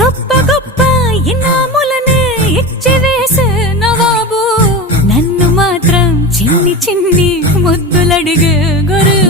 గొప్ప గొప్ప ఇనాములనే ఇచ్చి వేసే నవాబు నన్ను మాత్రం చిన్ని చిన్ని ముద్దులడిగే గొర్రె